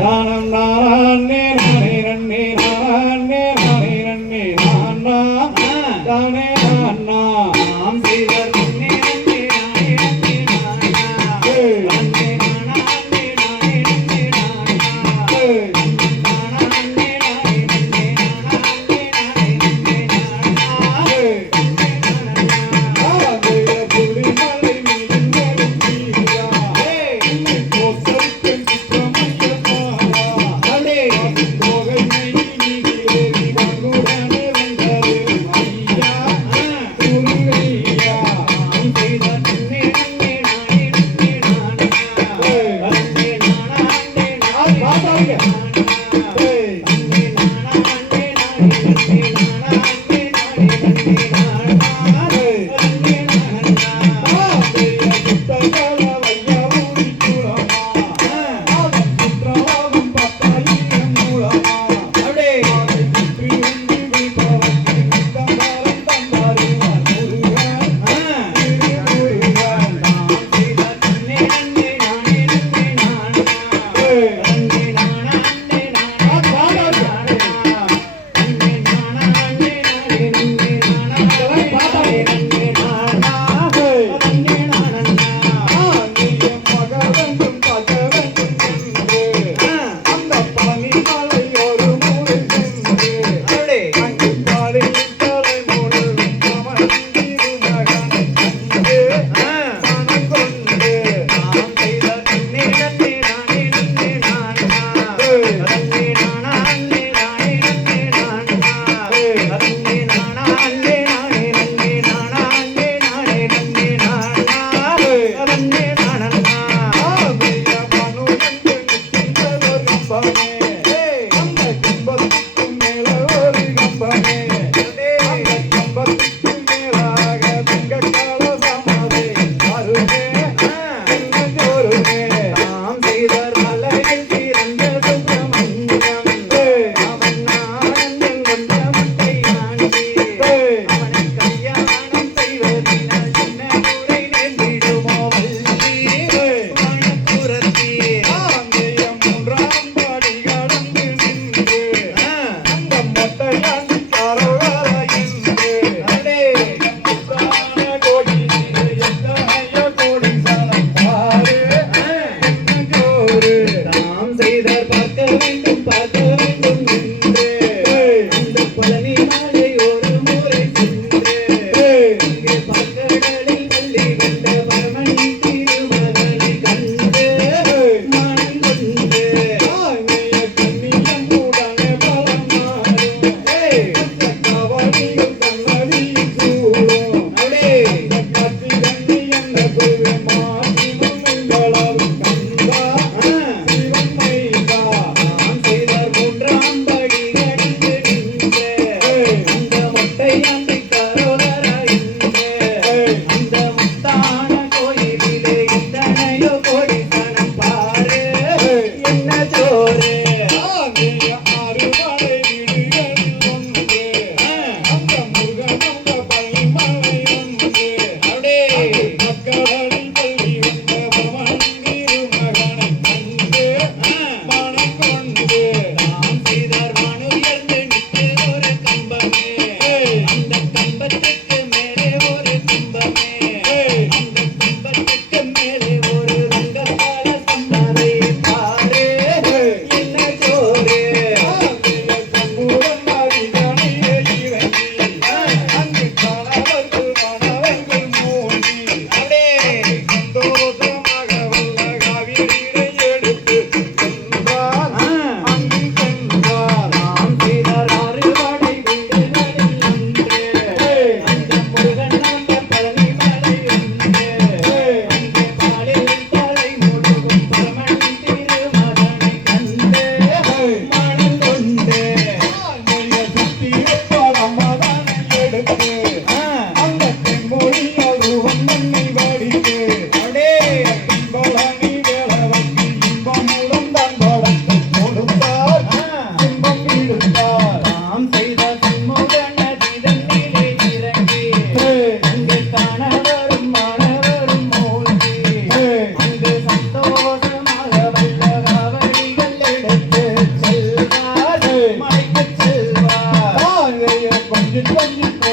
Amen. Thank you. Thank you.